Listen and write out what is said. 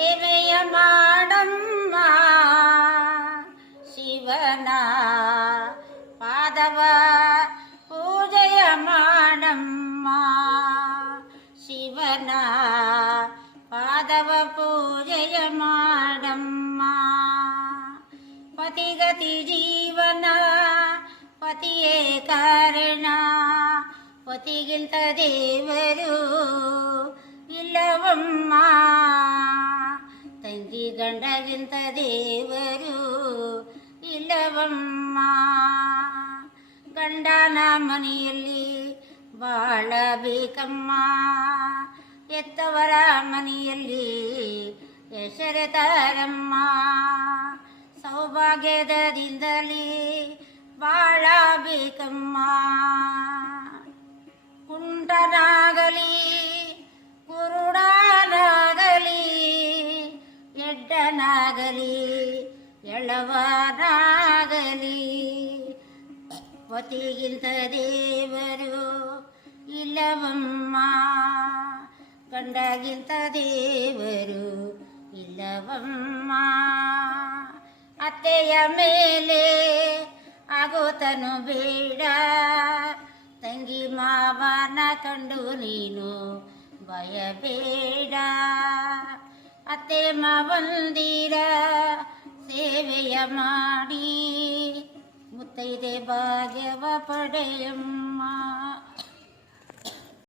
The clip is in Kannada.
ಸೇವೆಯ ಮಾಡಮ್ಮ ಶಿವನ ಪಾದವ ಪೂಜೆಯ ಮಾಡಮ್ಮ ಶಿವನ ಪಾದವ ಪೂಜೆಯ ಮಾಡಮ್ಮ ಪತಿಗತಿ ಜೀವನ ಪತಿಯೇ ಕಾರಣ ಪತಿಗಿಂತ ದೇವರು ಇಲ್ಲವಮ್ಮ ತಂಗಿ ಗಂಡಗಿಂತ ದೇವರು ಇಲ್ಲವಮ್ಮ ಗಂಡನ ಮನೆಯಲ್ಲಿ ಬಾಳಬೇಕಮ್ಮ ಎತ್ತವರ ಮನೆಯಲ್ಲಿ ಹೆಸರೆತಾರಮ್ಮ ಸೌಭಾಗ್ಯದಿಂದಲೇ ಬಾಳಬೇಕಮ್ಮ ಕುಂಟನಾಗಲಿ ಕುರುಡನಾಗಲಿ ಎಡ್ಡನಾಗಲಿ ಎಳವನಾಗಲಿ ಪತಿಗಿಂತ ದೇವರು ಇಲ್ಲವಮ್ಮ ಗಂಡಗಿಂತ ದೇವರು ಇಲ್ಲವಮ್ಮ ಅತ್ತೆಯ ಮೇಲೆ ಆಗೋತನು ಬೇಡ ತಂಗಿ ಮಾವನ ಕಂಡು ನೀನು ಭಯಬೇಡ ಅತ್ತೆ ಮಾವಂದಿರ ಸೇವೆಯ ಮಾಡಿ ಮುತ್ತೈದೆ ಭಾಗ್ಯವ ಪಡೆಯಮ್ಮ.